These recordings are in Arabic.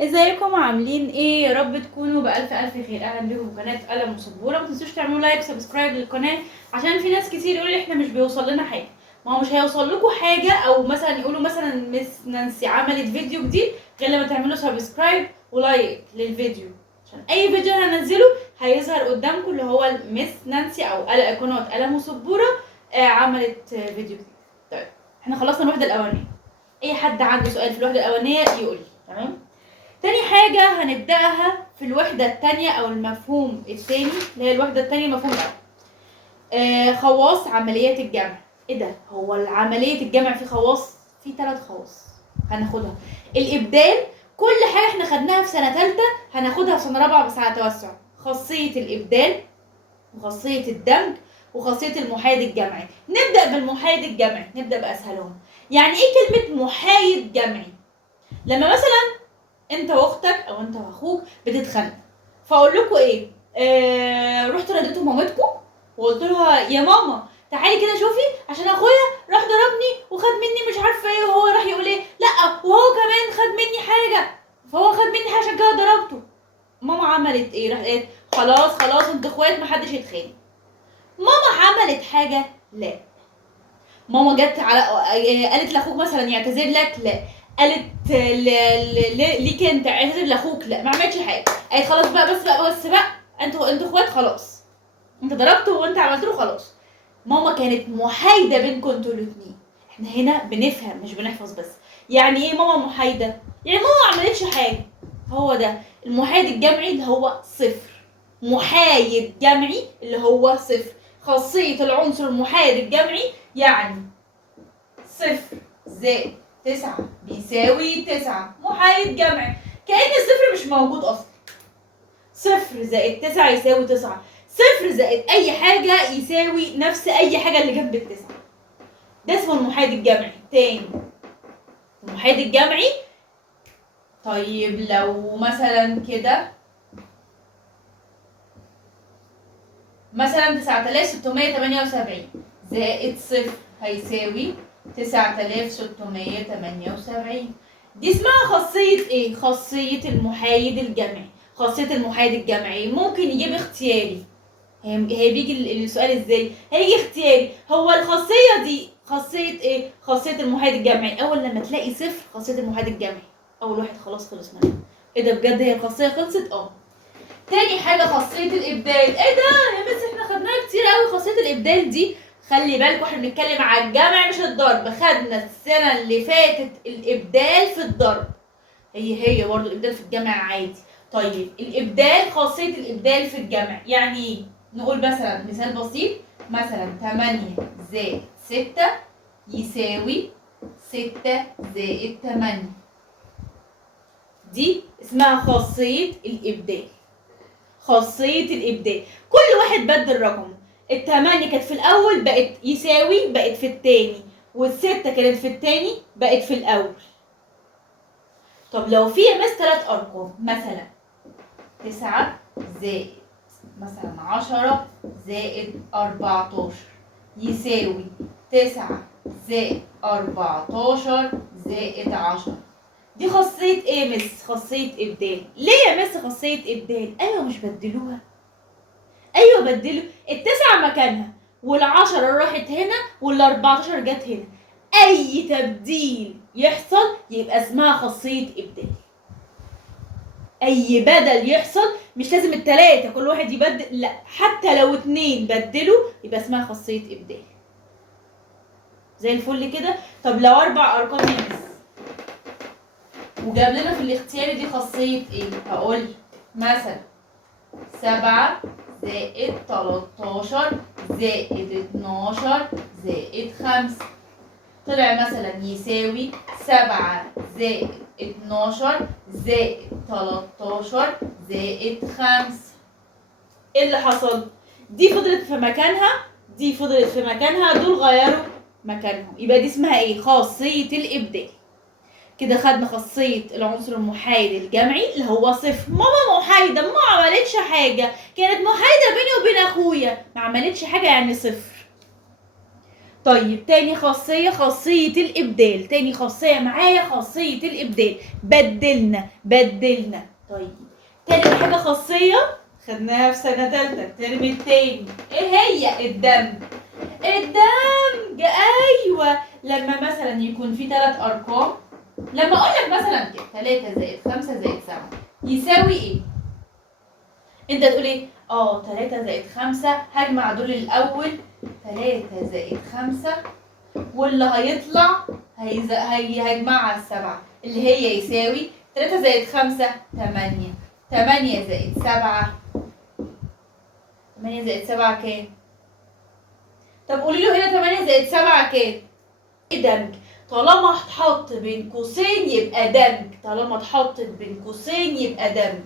ازيكم عاملين ايه؟ يا رب تكونوا بألف ألف خير. اهلا بيكم في قناة قلم وسبورة. ما تنسوش تعملوا لايك سبسكرايب للقناة عشان في ناس كتير يقولوا لي احنا مش بيوصل لنا حاجة. ما هو مش هيوصل لكم حاجة، او مثلا يقولوا مثلا مس نانسي عملت فيديو جديد غير لما تعملوا سبسكرايب ولايك للفيديو، عشان اي فيديو هنزله هيظهر قدامكم اللي هو مس نانسي او قناة قلم وسبورة عملت فيديو جديد. طيب احنا خلصنا الوحدة الأولانية. اي حد عنده سؤال في الوحدة الأولانية يقول لي. تمام. تاني حاجة هنبدأها في الوحدة التانية أو المفهوم التاني اللي هي الوحدة التانية مفهوم الأول. خواص عمليات الجمع. ايه ده؟ هو عملية الجمع في خواص؟ في 3 خواص هناخدها. الإبدال، كل حاجة احنا خدناها في سنة تالتة هناخدها في سنة رابعة بس على توسع. خاصية الإبدال وخاصية الدمج وخاصية المحايد الجمعي. نبدأ بالمحايد الجمعي، نبدأ بأسهلهم. يعني ايه كلمة محايد جمعي؟ لما مثلا انت واختك او انت واخوك بتتخانقوا، فاقول لكم ايه؟ رحت ناديتوا مامتكم وقلت لها يا ماما تعالي كده شوفي عشان اخويا راح ضربني وخد مني مش عارفه ايه، وهو راح يقول ايه لا وهو كمان خد مني حاجه، فهو خد مني حاجه عشان كده ضربته. ماما عملت ايه؟ راحت قالت خلاص خلاص انتوا اخوات محدش يتخانق. ماما عملت حاجه؟ لا. ماما جت على قالت لاخوك مثلا يعتذر لك؟ لا. قالت ليك انت اعتذر لاخوك؟ لا، ما عملتش حاجه. قالت خلاص بقى بس بقى انتوا اخوات خلاص، انت ضربته وانت عملت له خلاص. ماما كانت محايده بينكم انتوا الاثنين. احنا هنا بنفهم مش بنحفظ بس. يعني ايه ماما محايده؟ يعني ماما ما عملتش حاجه. هو ده المحايد الجمعي اللي هو صفر. محايد جمعي اللي هو صفر. خاصيه العنصر المحايد الجمعي يعني 0 زائد 9 بيساوي 9. محايد جمعي كأن الصفر مش موجود أصلا. 0 زائد 9 يساوي 9. 0 زائد أي حاجة يساوي نفس أي حاجة اللي جنب ال9. ده اسمه المحايد الجمعي. تاني، المحايد الجمعي. طيب لو مثلا كده، مثلا 9678 زائد 0 هيساوي 9678. دي اسمها خاصية ايه؟ خاصية المحايد الجمعي. خاصية المحايد الجمعي ممكن يجيب اختياري. هي بيجي السؤال ازاي؟ هيجي اختياري. هو الخاصية دي خاصية ايه؟ خاصية المحايد الجمعي. أول لما تلاقي صفر خاصية المحايد الجمعي. أول واحد خلاص خلص منها. ايه ده بجد هي الخاصية خلصت؟ اه. تاني حاجة خاصية الإبدال. ايه ده يا مس احنا خدناها كتير قوي خاصية الإبدال دي. خلي بالكوا احنا بنتكلم على الجمع مش الضرب. خدنا السنة اللي فاتت الإبدال في الضرب. هي برضه الإبدال في الجمع عادي. طيب الإبدال، خاصية الإبدال في الجمع يعني ايه؟ نقول مثلا مثال بسيط، مثلا 8 زائد 6 يساوي 6 زائد 8. دي اسمها خاصية الإبدال. خاصية الإبدال. كل واحد بدل رقمه. ال8 كانت في الأول بقت يساوي بقت في التاني، وال6 كانت في التاني بقت في الأول. طب لو في مس 3 أرقام، مثلا 9 زائد مثلا 10 زائد 14 يساوي 9 زائد 14 زائد 10. دي خاصية ايه مس؟ خاصية إبدال. ليه يا مس خاصية إبدال؟ أيوة مش بدلوها. ايوه بدلوا. ال9 مكانها وال10 راحت هنا وال14 جت هنا. اي تبديل يحصل يبقى اسمها خاصيه ابدال. اي بدل يحصل مش لازم ال3 كل واحد يبدل، لا حتى لو 2 بدلوا يبقى اسمها خاصيه ابدال. زي الفل كده. طب لو 4 ارقام يمس وجاب لنا في الاختياري دي خاصيه ايه؟ هقول مثلا 7 زائد 13 زائد 12 زائد 5. طلع مثلا يساوي 7 زائد 12 زائد 13 زائد 5. ايه اللي حصل؟ دي فضلت في مكانها، دي فضلت في مكانها، دول غيروا مكانهم. يبقى دي اسمها ايه؟ خاصية الإبدال. كده خدنا خاصية العنصر المحايد الجمعي اللي هو صفر. ماما محايدة، ما عملتش حاجة، كانت محايدة بيني وبين أخويا، ما عملتش حاجة يعني صفر. طيب تاني خاصية خاصية الإبدال، تاني خاصية معايا خاصية الإبدال، بدلنا. طيب تالت حاجة خاصية خدناها في سنة تالتة الترم التاني، ايه هي؟ الدمج. أيوة، لما مثلا يكون في 3 أرقام، لما أقول لك مثلا كده 3 زائد 5 زائد 7 يساوي ايه؟ انت تقول ايه؟ 3 زائد 5 هجمع دول الأول، 3 زائد 5 واللي هيطلع هيجمعها السبعة اللي هي يساوي 3 زائد 5 8. 8 زائد 7، 8 زائد 7 كام؟ طب قولي له هنا 8 زائد 7 كام؟ دمج. طالما اتحط بين قوسين يبقى دمج، طالما اتحطت بين قوسين يبقى دمج.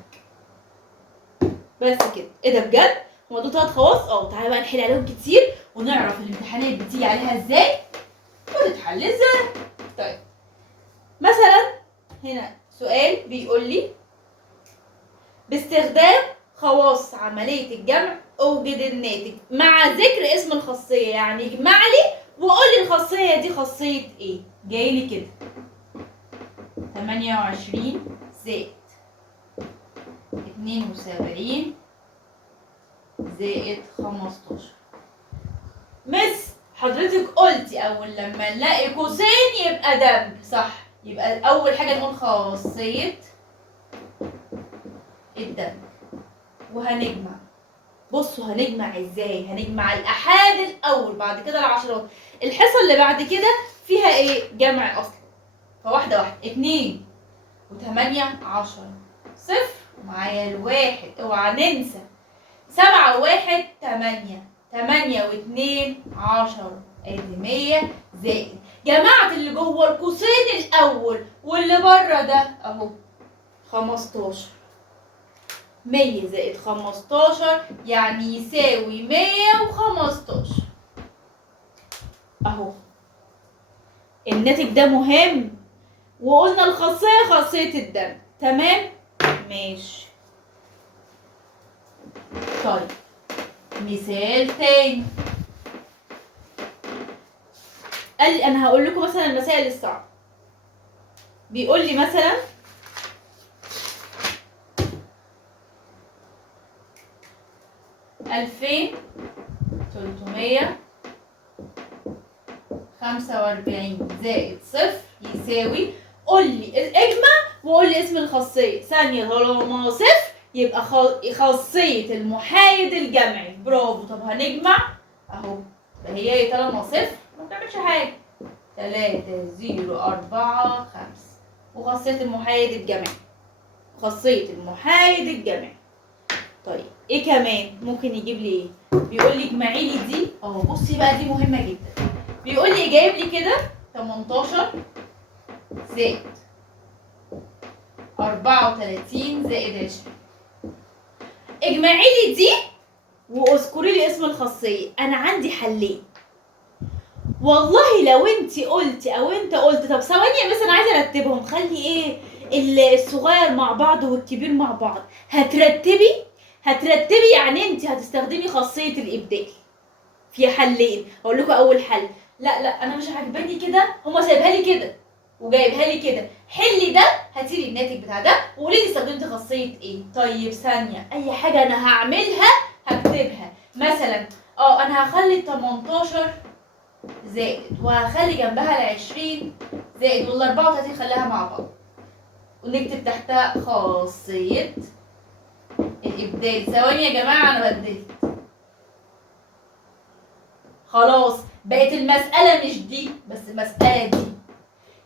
بس كده. ايه ده بجد؟ هما دول 3 خواص؟ تعالى بقى نحل عليهم كتير ونعرف الامتحانات بتيجي عليها ازاي وتتحل ازاي. طيب مثلا هنا سؤال بيقول لي باستخدام خواص عملية الجمع اوجد الناتج مع ذكر اسم الخاصية، يعني اجمع لي وقول لي الخاصية دي خاصية ايه. جاي لي كده 28 زائد 72 زائد 15. حضرتك قلتي اول لما نلاقي قوسين يبقى دمج، صح؟ يبقى اول حاجه نقول خاصيه الدمج. وهنجمع. بصوا هنجمع ازاي؟ هنجمع الاحاد الاول بعد كده العشرات. الحصه اللي بعد كده فيها ايه؟ جمع اصلا. فواحده واحده. 2 و8 10 صفر ومعايا الواحد، اوعى ننسى. 7 و1 8، 8 و2 10 ادي 100 زائد جمعت اللي جوه القوسين الاول واللي بره ده اهو 15. 100 زائد 15 يعني يساوي 115 اهو. الناتج ده مهم، وقلنا الخاصيه خاصيه الدم. تمام ماشي. طيب مثال تاني. قال لي انا هقول لكم مثلا المسائل الصعبه. بيقول لي مثلا 2345 زائد صفر يساوي، قول لي اجمع وقول لي اسم الخاصيه. ثانيه، طالما صفر يبقى خاصيه المحايد الجمعي. برافو. طب هنجمع اهو، هي طالما صفر ما بتعملش حاجه. 3 0 4 5 وخاصيه المحايد الجمعي، خاصيه المحايد الجمعي. طيب ايه كمان ممكن يجيب لي ايه؟ بيقول لي اجمعي لي دي اهو. بصي بقى دي مهمه جدا. بيقول لي جايب لي كده 18 زائد 34 زائد 20. اجمعي لي دي واذكري لي اسم الخاصيه. انا عندي حلين. والله لو انت قلتي او انت قلت، طب ثواني بس انا عايزه ارتبهم. خلي ايه الصغير مع بعض والكبير مع بعض. هترتبي يعني انت هتستخدمي خاصيه الابدال في حلين. اقول لكم اول حل. لا انا مش عاجباني كده، هما سايبها لي كده وجايبها لي كده. حلي ده، هاتي لي الناتج بتاع ده وقولي لي استخدمتي خاصيه ايه. طيب ثانيه، اي حاجه انا هعملها هكتبها. مثلا انا هخلي 18 زائد وهخلي جنبها 20 زائد 34 خليها مع بعض ونكتب تحتها خاصيه الابدال. ثواني يا جماعه انا بدلت. خلاص بقت المسألة مش دي بس، المسألة دي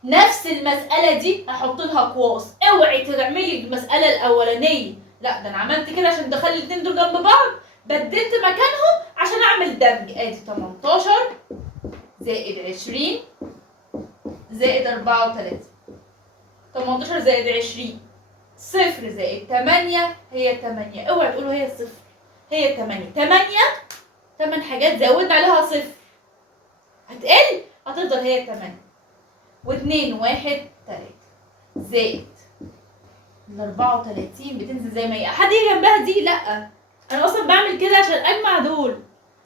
نفس المسألة دي هحط لها قواس. اوعي تعملي المسألة الأولانية، لا ده أنا عملت كده عشان دخل الاتنين دول جنب بعض، بدلت مكانهم عشان أعمل دمج. آدي 18 زائد 20 زائد 34. 18 زائد 20 صفر زائد 8 هي 8. اوعي تقولوا هي الصفر، هي 8. 8 حاجات زودنا عليها صفر هتقل، هتفضل هي 8. و2 1 3 زائد ال 34 بتنزل زي ما هي. حد يجي جنبها دي؟ لا، انا اصلا بعمل كده عشان اجمع دول.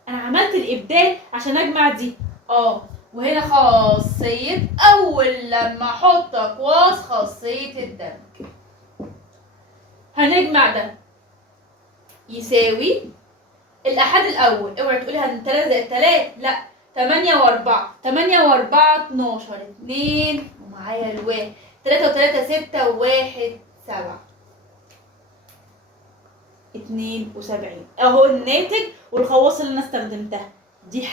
انا عملت الابدال عشان اجمع دي. وهنا خاصية أول لما أحط أقواس خاصية الدمج. هنجمع ده يساوي الأحد الأول، اوعي تقولي 3 زائد 3، لأ 8 و4، 8 و4 12، 2 ومعايا الواحد، 3 و3 6 و1 7، 72 اهو الناتج والخواص اللي انا استخدمتها دي.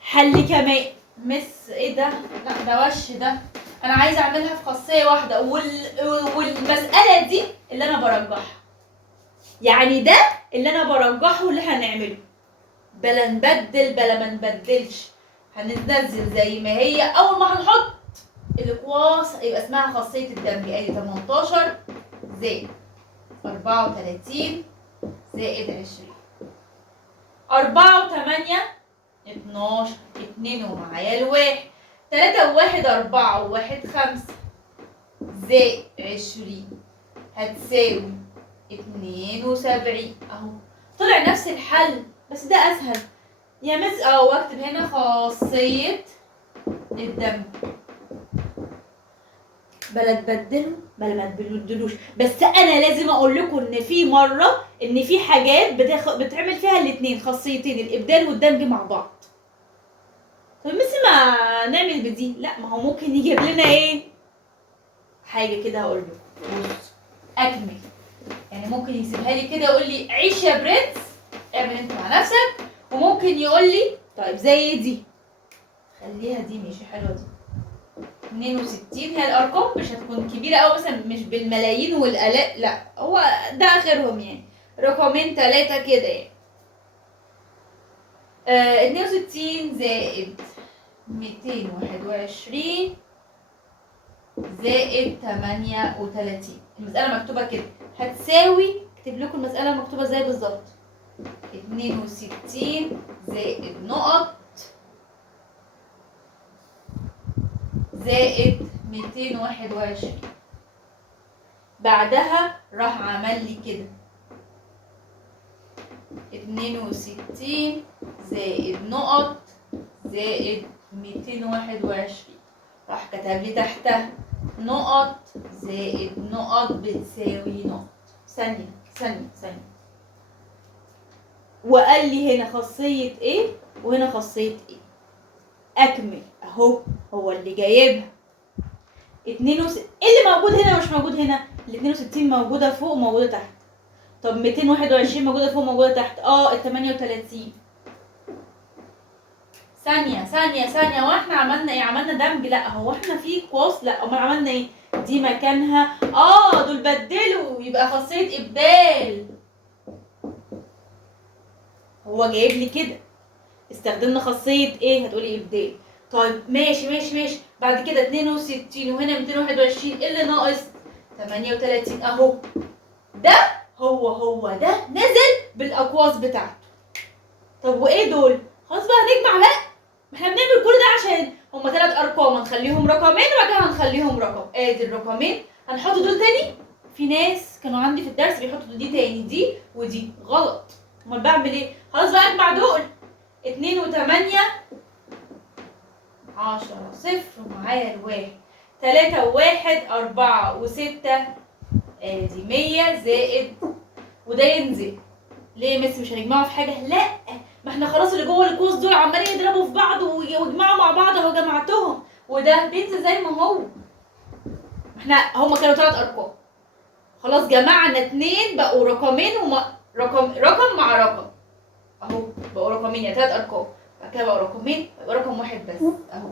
حل كمان مس ايه ده؟ لا ده وش ده، انا عايزه اعملها في خاصيه واحده والمساله دي اللي انا برجحها، يعني ده اللي انا برجحه اللي هنعمله، بلا نبدل بلا ما نبدلش، هننزل زي ما هي. اول ما هنحط الاقواس يبقى اسمها خاصيه الدمج، ادي 18 زائد 34 زائد 20، 4 و8 12، 2 ومعايا الواحد، 3 و1 4 و1 5 زائد 20 هتساوي 72 اهو. طلع نفس الحل بس ده اسهل يا مس. واكتب هنا خاصية الدمج، بلا تبدلوا بلا ما تبدلوش، بس انا لازم اقول لكم ان في مره ان في حاجات بتعمل فيها الاثنين خاصيتين، الابدال والدمج مع بعض. طب مثل ما نعمل بدي، لا ما هو ممكن يجيب لنا ايه حاجه كده. هقول لكم بص اكمل، يعني ممكن يسيبها لي كده يقول لي عيش يا برنس اعمل انت مع نفسك، وممكن يقول لي طيب زي دي خليها دي ماشي حلوه دي 62. هي الارقام مش هتكون كبيره قوي مثلا، مش بالملايين والالاف، لا هو ده اخرهم يعني رقمين 3 كده يعني. 62 زائد 221 زائد 38، المسألة مكتوبة كده هتساوي، اكتب لكم المسألة مكتوبة ازاي بالظبط، 62 زائد نقط زائد 221. بعدها راح عمل لي كده 62 زائد نقط زائد 221، راح كتب لي تحتها نقط زائد نقط بتساوي نقط. ثانية وقال لي هنا خاصية ايه وهنا خاصية ايه. اكمل اهو، هو اللي جايبها 62 اللي موجود هنا مش موجود هنا، ال 62 موجودة فوق وموجودة تحت. طب 221 موجودة فوق وموجودة تحت، ال 38. ثانية واحنا عملنا ايه؟ عملنا دمج؟ لا هو احنا في قوس، لا امال عملنا ايه؟ دي مكانها دول بدلوا يبقى خاصية ابدال. هو جايب لي كده استخدمنا خاصية ايه؟ هتقولي ابدال. طيب ماشي بعد كده 62 وهنا 221، ايه اللي ناقص؟ 38 اهو. ده هو ده نزل بالاقواس بتاعته. طب وايه دول؟ خلاص بقى هنجمع بقى، ما احنا بنعمل كل ده عشان هما 3 ارقام هنخليهم رقمين وبعد كده هنخليهم رقم. ادي الرقمين هنحط دول تاني. في ناس كانوا عندي في الدرس بيحطوا دي تاني، دي ودي غلط. امال بعمل ايه؟ خلاص بقى اجمع دول 2 و8 10 صفر ومعايا الواحد، 3 و1 4 و6 ادي 100 زائد وده ينزل. ليه يا مس مش هنجمعه في حاجه؟ لا ما احنا خلاص اللي جوه القوس دول عمالين يضربوا في بعض ويجمعوا مع بعض اهو جمعتهم، وده بينزل زي ما هو. احنا هما كانوا 3 ارقام خلاص جمعنا 2 بقوا رقمين رقم مع رقم اهو بقوا رقمين، يعني 3 ارقام بعد كده بقوا رقمين يبقى رقم واحد بس اهو.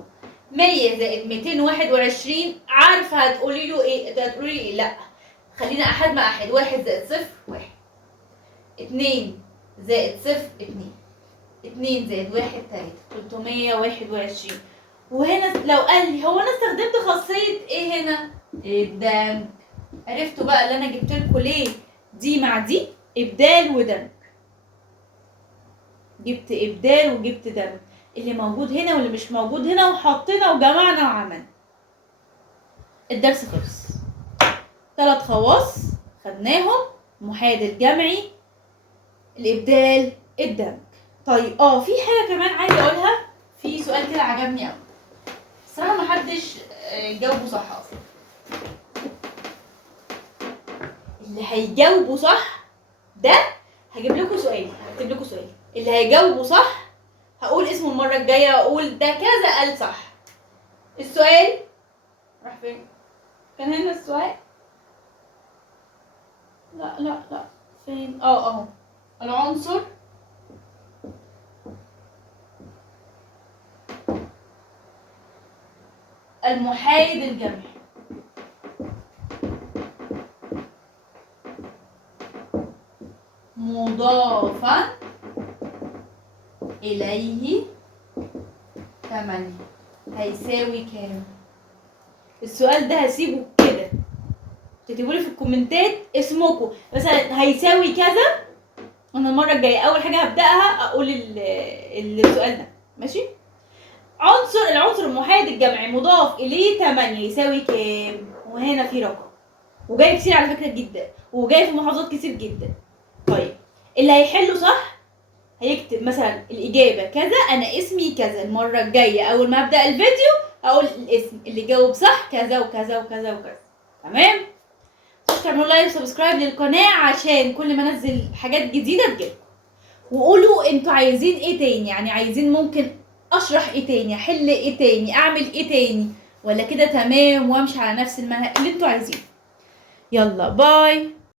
100 زائد 221 عارفه هتقولي له ايه؟ هتقولي لي ايه؟ لا خلينا احد مع احد، 1 زائد 0 1، 2 زائد 0 2، 2 زائد 1 3، 321. وهنا لو قال لي هو انا استخدمت خاصيه ايه هنا؟ الدمج. عرفتوا بقى اللي انا جبت لكم ليه دي مع دي ابدال ودمج. جبت ابدال وجبت دمج، اللي موجود هنا واللي مش موجود هنا وحطينا وجمعنا وعملنا. الدرس خلص. 3 خواص خدناهم، محايد الجمعي الابدال الدمج. طيب في حاجه كمان عايزه اقولها في سؤال كده عجبني قوي الصراحه، محدش جاوبه صح اصلا. اللي هيجاوبه صح ده هجيب لكم سؤال، هكتب لكم سؤال، اللي هيجاوبه صح هقول اسمه المره الجايه، اقول ده كذا قال صح. السؤال راح فين؟ كان هنا السؤال؟ لا لا لا، فين؟ اهو. العنصر المحايد الجمعي مضافا إليه 8 هيساوي كام؟ السؤال ده هسيبه كده، تكتبوا لي في الكومنتات اسمكم مثلا هيساوي كذا، وانا المره الجايه اول حاجه هبداها اقول السؤال ده. ماشي؟ العنصر المحايد الجمعي مضاف اليه 8 يساوي كام؟ وهنا في رقم وجاي كتير على فكره جدا، وجاي في محافظات كتير جدا. طيب اللي هيحله صح هيكتب مثلا الاجابه كذا، انا اسمي كذا، المره الجايه اول ما ابدا الفيديو اقول الاسم اللي جاوب صح كذا وكذا وكذا وكذا. تمام؟ تعملوا لايك وسبسكرايب للقناه عشان كل ما انزل حاجات جديده تجيلكم. وقولوا انتوا عايزين ايه تاني، يعني عايزين ممكن اشرح ايه تاني، احل ايه تاني، اعمل ايه تاني، ولا كده تمام وامشي على نفس المنهج اللي انتوا عايزينه. يلا باي.